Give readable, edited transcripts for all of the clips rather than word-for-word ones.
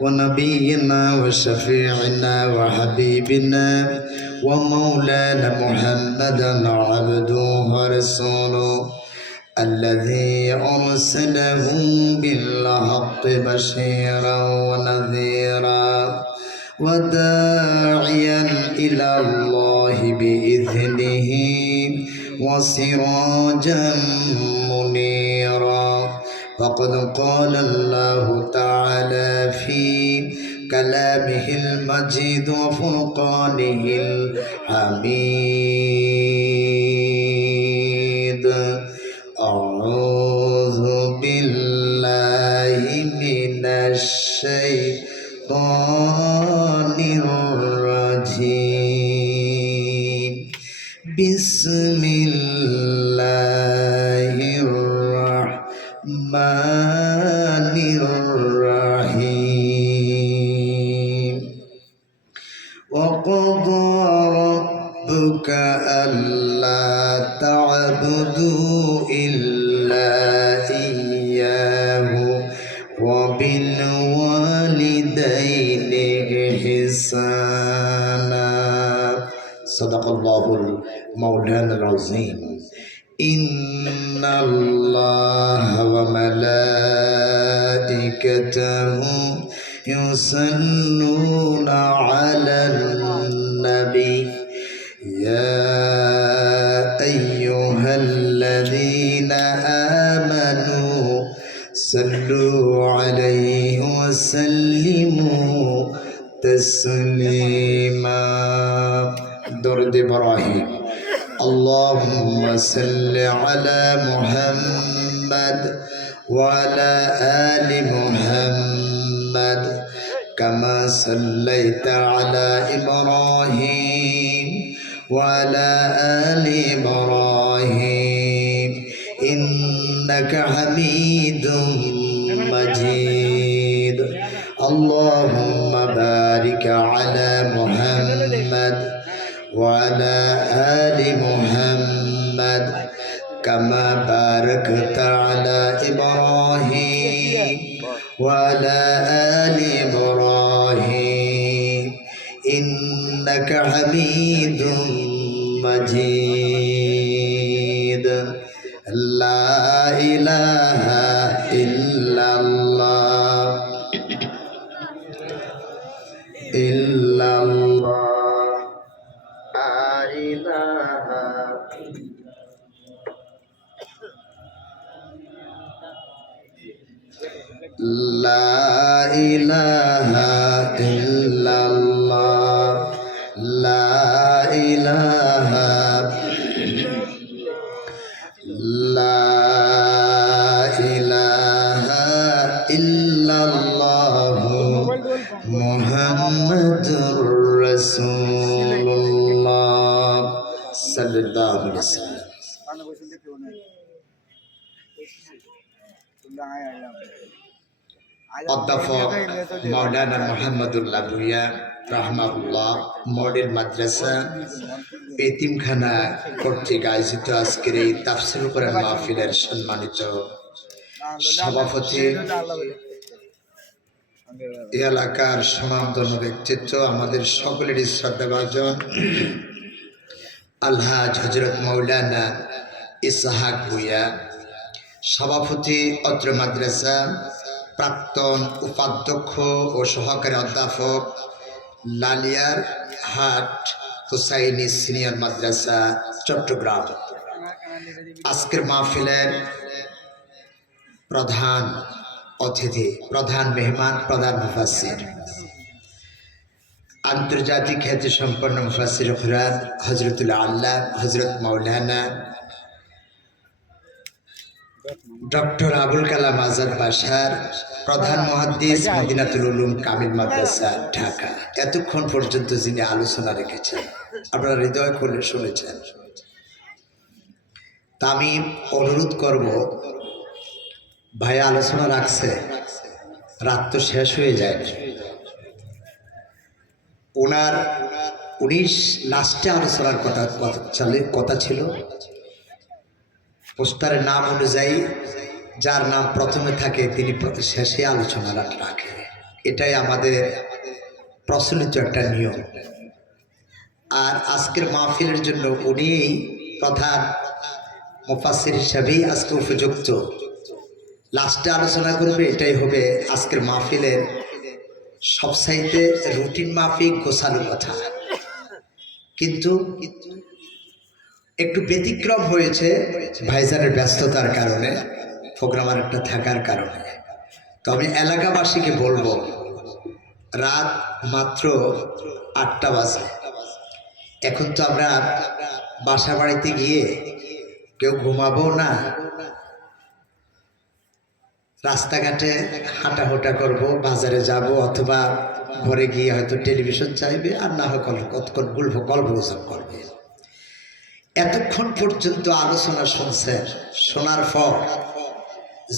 ونبينا وشفيعنا وحبيبنا ومولانا محمدا عبده ورسوله الذي أرسله بالحق بشيرا ونذيرا وداعيا إلى الله بإذنه وسراجا منيرا فقد قال الله تعالى في كلامه المجيد وفرقانه الحميد أعوذ بالله من الشيطان الرجيم بسم الله الرحمن الرحيم وقضى ربك ألا تعبدوا إلا إياه وبالوالدين إحسانا صدق الله المولانا العظيم إن الله وملائكته يصلون على النبي يا أيها الذين آمنوا صلوا عليه وسلموا تسليما درد إبراهيم اللهم صل على محمد وعلى آل محمد كما صليت على إبراهيم وعلى آل إبراهيم إنك حميد مجيد اللهم بارك على محمد وعلى آل محمد كما باركت على إبراهيم وعلى آل إبراهيم إنك حميد مجيد لا إله إلا الله إلا الله لا إله إلا الله لا إله لا إله إلا الله محمد رسول الله صلى الله عليه وسلم অধ্যাপক মাওলানা মোহাম্মদুল্লাহ ভূঁইয়া রাহমাহুল্লাহ মডেল মাদ্রাসা এতিমখানা কর্তৃক আয়োজিত আজকের এই তাফসীর কোরআন মাহফিলের সম্মানিত সভাপতি এই এলাকার সুনামধন্য ব্যক্তিত্ব আমাদের সকলেরই শ্রদ্ধাভাজন আলহাজ হযরত মাওলানা ইসহাক ভূঁইয়া সভাপতি অত্র মাদ্রাসা প্রাক্তন উপাধ্যক্ষ ও সহকারী অধ্যাপক লালিয়ার হাট হুসাইনি সিনিয়র মাদ্রাসা চট্টগ্রাম আজকের মাহফিলের প্রধান অতিথি প্রধান মেহমান প্রধান মুফাসসির আন্তর্জাতিক খ্যাতি সম্পন্ন মুফাসসির কুরআন হযরতুল আল্লাহ হযরত মাওলানা ডক্টর আবুল কালাম আজাদ বাশার প্রধান মুহাদ্দিস মদিনাতুল উলুম কামিল মাদ্রাসা ঢাকা এতক্ষণ পর্যন্ত যিনি আলোচনা রেখেছেন আপনারা হৃদয় খুলে শুনেছেন তা আমি অনুরোধ করব ভাই আলোচনা রাখছে রাত তো শেষ হয়ে যায় উনি লাস্টে আলোচনার কথা ছিল পোস্টারের নাম অনুযায়ী যার নাম প্রথমে থাকে তিনি শেষে আলোচনা রাখে এটাই আমাদের প্রচলিত একটা নিয়ম। আর আজকের মাহফিলের জন্য উনি প্রধান মুফাসসির হিসাবেই আজকে উপযুক্ত। লাস্টে আলোচনা করবে, এটাই হবে আজকের মাহফিলের সবচাইতে রুটিন মাফিক গোছানো কথা। কিন্তু একটু ব্যতিক্রম হয়েছে ভাইজানের ব্যস্ততার কারণে, প্রোগ্রামার একটা থাকার কারণে। তো আমি এলাকাবাসীকে বলবো, রাত মাত্র 8টা বাজে। এখন তো আমরা বাসা বাড়িতে গিয়ে কেউ ঘুমাবো না, রাস্তাঘাটে হাঁটাহুটা করব, বাজারে যাব, অথবা ঘরে গিয়ে হয়তো টেলিভিশন চাইবে, আর না হয় কতক্ষণ গল্প করবে। এতক্ষণ পর্যন্ত আলোচনা শুনছেন, শোনার পর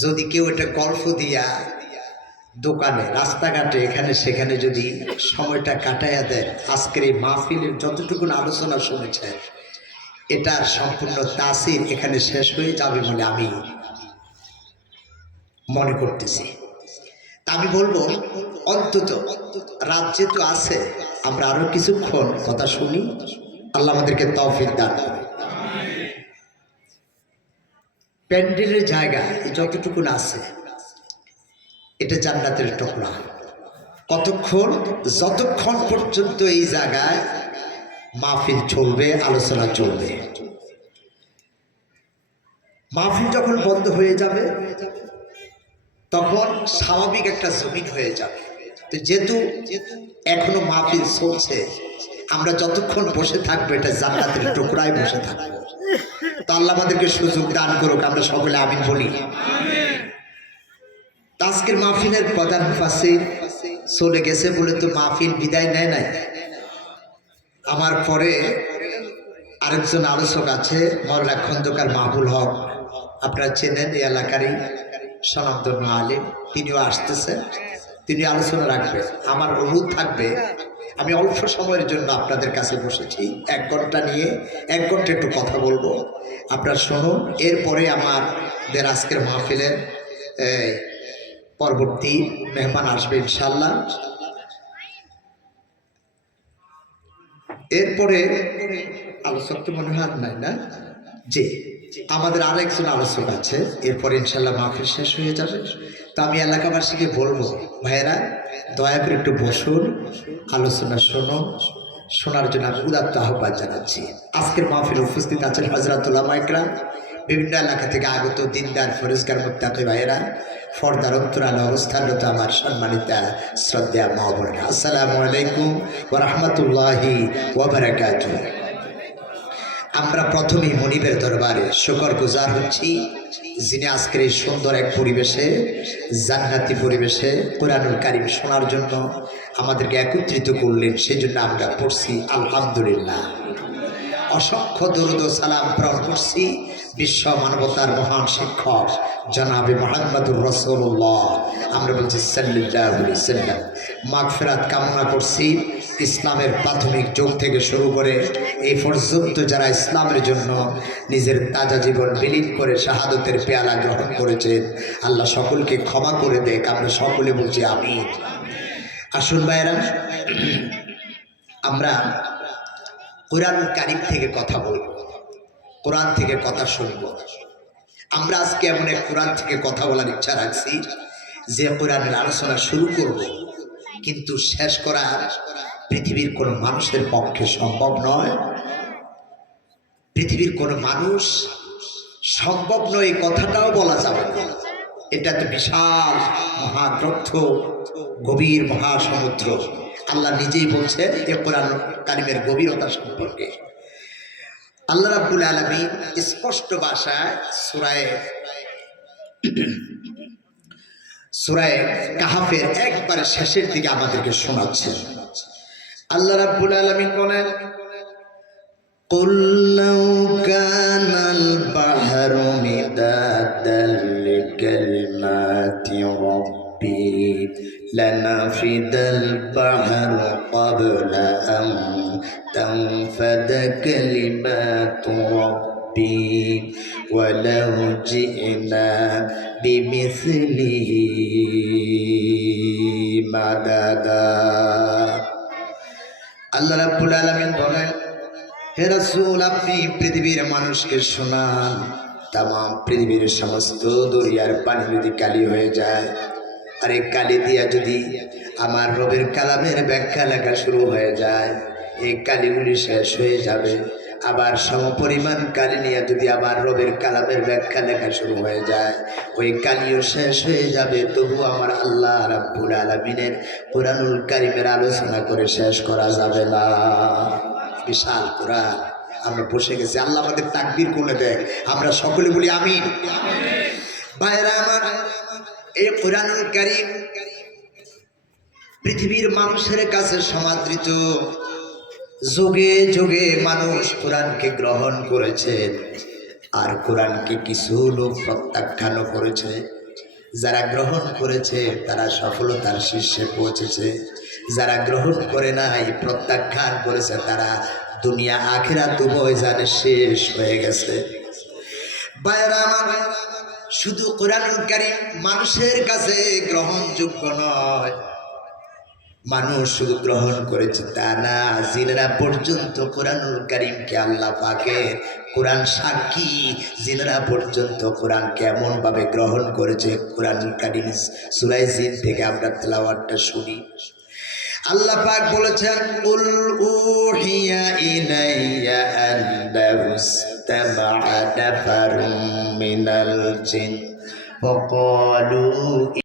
যদি কেউ এটা গল্প দিয়া দোকানে, রাস্তাঘাটে, এখানে সেখানে যদি সময়টা কাটাইয়া দেন, আজকের এই মাহফিলের যতটুকু আলোচনা শুনেছেন এটার সম্পূর্ণ তাসির এখানে শেষ হয়ে যাবে বলে আমি মনে করতেছি। আমি বলবো অন্তত রাত যেহেতু আছে, আমরা আরো কিছুক্ষণ কথা শুনি। আল্লাহ আমাদেরকে তৌফিক দান করুন। প্যান্ডেলের জায়গা যতটুকু আছে এটা জান্নাতের টুকরা। যতক্ষণ পর্যন্ত এই জায়গায় মাহফিল চলবে, আলোচনা চলবে, মাহফিল যখন বন্ধ হয়ে যাবে তখন স্বাভাবিক একটা জমিন হয়ে যাবে। তো যেহেতু এখনো মাহফিল চলছে, আমরা যতক্ষণ বসে থাকবো এটা জান্নাতের টুকরায় বসে থাকবো। তো আল্লাহ আমাদেরকে সুযোগ দান করুক, আমরা সকলে আমিন বলি। আজকের মাহফিলের প্রধান মুফাসসির চলে গেছে বলে তো মাহফিল বিদায় নেয় নাই। আমার পরে আরেকজন আলোচক আছে, মাওলানা খন্দকার মাহবুল হক, আপনারা চেনেন, এই এলাকারই স্বনামধন্য আলেম, তিনিও আসতেছেন, তিনি আলোচনা রাখবেন। আমার অনুরোধ থাকবে, আমি অল্প সময়ের জন্য আপনাদের কাছে বসেছি, 1 ঘন্টা নিয়ে 1 ঘন্টা একটু কথা বলবো, আপনারা শুনুন। এরপরে আমাদের আজকের মাহফিলের পরবর্তী মেহমান আসবে ইনশাল্লাহ। এরপরে আলোচক তো মনে হয় নাই না, যে আমাদের আরেকজন আলোচক আছে, এরপরে ইনশাল্লাহ মাহফিল শেষ হয়ে যাবে। তো আমি এলাকাবাসীকে বলবো, ভাইয়েরা দয়া করে একটু বসুন, আলোচনা শুনুন। শোনার জন্য আমি উদাত্ত আহ্বান জানাচ্ছি। আজকের মাহফিলে উপস্থিত আছেন হযরত উলামা ইকরাম, বিভিন্ন এলাকা থেকে আগত দিনদার ফরেজগার মুত্তাকি ভাইয়েরা, ফর্দার অন্তরালে অবস্থানরত আমার সম্মানিতা শ্রদ্ধা মা বোনেরা, আসসালামু আলাইকুম ওয়া রাহমাতুল্লাহি ওয়া বারাকাতুহু। আমরা প্রথমেই মনিবের দরবারে শুকর গুজার হচ্ছি, যিনি আজকের এই সুন্দর এক পরিবেশে, জান্নাতি পরিবেশে কোরআনুল কারীম শোনার জন্য আমাদেরকে একত্রিত করলেন। সেই জন্য আমরা পড়ছি আলহামদুলিল্লাহ। অসংখ্য দরুদ ও সালাম প্রেরণ করছি বিশ্ব মানবতার মহান শিক্ষক জনাবে মুহাম্মদুর রাসূলুল্লাহ, আমরা বলছি সাল্লাল্লাহু আলাইহি ওয়াসাল্লাম। মাগফিরাত কামনা করছি ইসলামের প্রাথমিক যুগ থেকে শুরু করে এই পর্যন্ত যারা ইসলামের জন্য নিজের তাজা জীবন বিলীন করে শাহাদতের পেয়ালা গ্রহণ করেছেন, আল্লাহ সকলকে ক্ষমা করে দেখ, আমরা সকলে বলছি আমিন। আসুন ভাইয়েরা, আমরা কোরআনুল কারীম থেকে কথা বলব, কোরআন থেকে কথা শুনব। আমরা আজকে এমন এক কোরআন থেকে কথা বলার ইচ্ছা রাখছি যে কোরআনের আলোচনা শুরু করব, কিন্তু শেষ করা পৃথিবীর কোনো মানুষের পক্ষে সম্ভব নয়। পৃথিবীর কোনো মানুষ সম্ভব নয়, এই কথাটাও বলা যাবে না। এটা তো বিশাল মহাগ্রন্থ, গভীর মহাসমুদ্র। আল্লাহ নিজেই বলছেন এ কোরআন কারীমের গভীরতা সম্পর্কে। আল্লাহ রাব্বুল আলামিন স্পষ্ট ভাষায় সূরা কাহাফের একবারে শেষের দিকে আমাদেরকে শোনাচ্ছেন। আল্লাহ রাব্বুল আলামিন বলেন, قُلْ لَوْ كَانَ الْبَحْرُ مِدَادًا لِكَلِمَاتِ رَبِّي لَنَفِدَ الْبَحْرُ قَبْلَ أَنْ تَنْفَدَ كَلِمَاتُ رَبِّي وَلَوْ جِئْنَا بِمِثْلِهِ মাদাদা। আল্লাহ রাব্বুল আলামিন বলেন, হে রাসূল, আপনি পৃথিবীর মানুষকে শোনান, তাম পৃথিবীর সমস্ত দরিয়ার পানি যদি কালি হয়ে যায়, আর এই কালি দিয়া যদি আমার রবের কালামের ব্যাখ্যা লেখা শুরু হয়ে যায়, এই কালিগুলি শেষ হয়ে যাবে। আবার সমপরিমাণ কালি নিয়ে যদি আমার রবের কালামের ব্যাখ্যা লেখা শুরু হয়ে যায়, ওই কালিও শেষ হয়ে যাবে। তবু আমার আল্লাহ রাব্বুল আলামিনের কোরআনুল কারীমের আলোচনা করে শেষ করা যাবে না। বিশাল কোরআন, আমরা বসে গেছি, আল্লাহ আমাদের তাকবীর করে দেয়, আমরা সকলে বলি আমিন। ভাইরা আমার, এই কোরআনুল কারীম পৃথিবীর মানুষের কাছে সমাদৃত। যুগে যুগে মানুষ কোরআনকে গ্রহণ করেছে, আর কোরআনকে কিছু লোক প্রত্যাখ্যানও করেছে। যারা গ্রহণ করেছে তারা সফলতার শীর্ষে পৌঁছেছে, যারা গ্রহণ করে নাই, প্রত্যাখ্যান করেছে, তারা দুনিয়া আখিরাত উভয় জানে শেষ হয়ে গেছে। ভাইরা আমার, শুধু কোরআনুল কারীম মানুষের কাছে গ্রহণযোগ্য নয়, মানুষ শুধু গ্রহণ করেছে তা না, জিনেরা পর্যন্ত কোরআনুল কারীমকে, আল্লাহ পাকের কোরআন সাক্ষী, জিনেরা পর্যন্ত কোরআন কেমন ভাবে গ্রহণ করেছে। কোরআনুল কারীম সূরা জিন থেকে আমরা তেলাওয়াতটা শুনি। আল্লাহ পাক বলেছেন, কুল উহিয়া ইলাইয়া আন্নাহু ইসতামা'a নাফারুম মিনাল জিন وقالوا